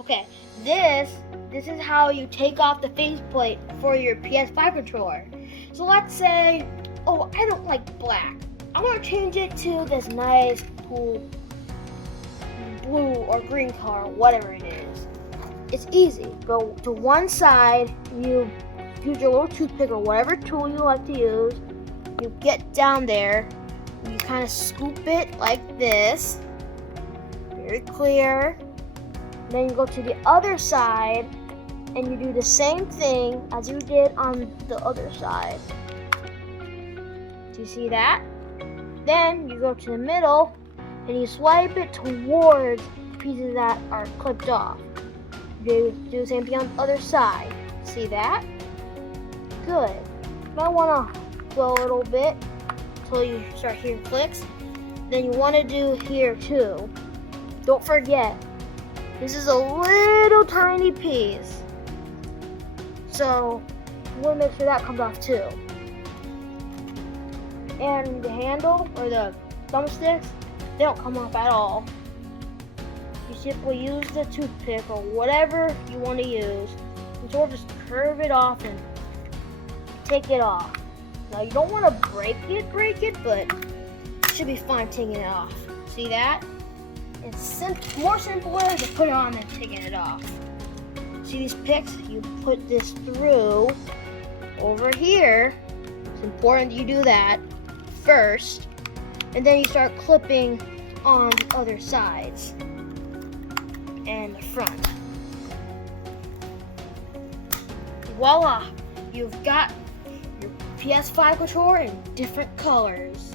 Okay, this is how you take off the faceplate for your PS5 controller. So let's say, oh, I don't like black. I want to change it to this nice, cool blue or green color, whatever it is. It's easy. Go to one side, you use your little toothpick or whatever tool you like to use. You get down there, you kind of scoop it like this, very clear. Then you go to the other side and you do the same thing as you did on the other side. Do you see that? Then you go to the middle and you swipe it towards pieces that are clipped off. Do the same thing on the other side. See that? Good. You might want to go a little bit until you start hearing clicks. Then you want to do here too. Don't forget, this is a little tiny piece. So you want to make sure that comes off too. And the handle or the thumbsticks, they don't come off at all. You simply use the toothpick or whatever you want to use and sort of just curve it off and take it off. Now you don't want to break it, but it should be fine taking it off. See that? It's more simpler to put it on than taking it off. See these picks? You put this through over here. It's important you do that first, and then you start clipping on the other sides and the front. Voila! You've got your PS5 controller in different colors.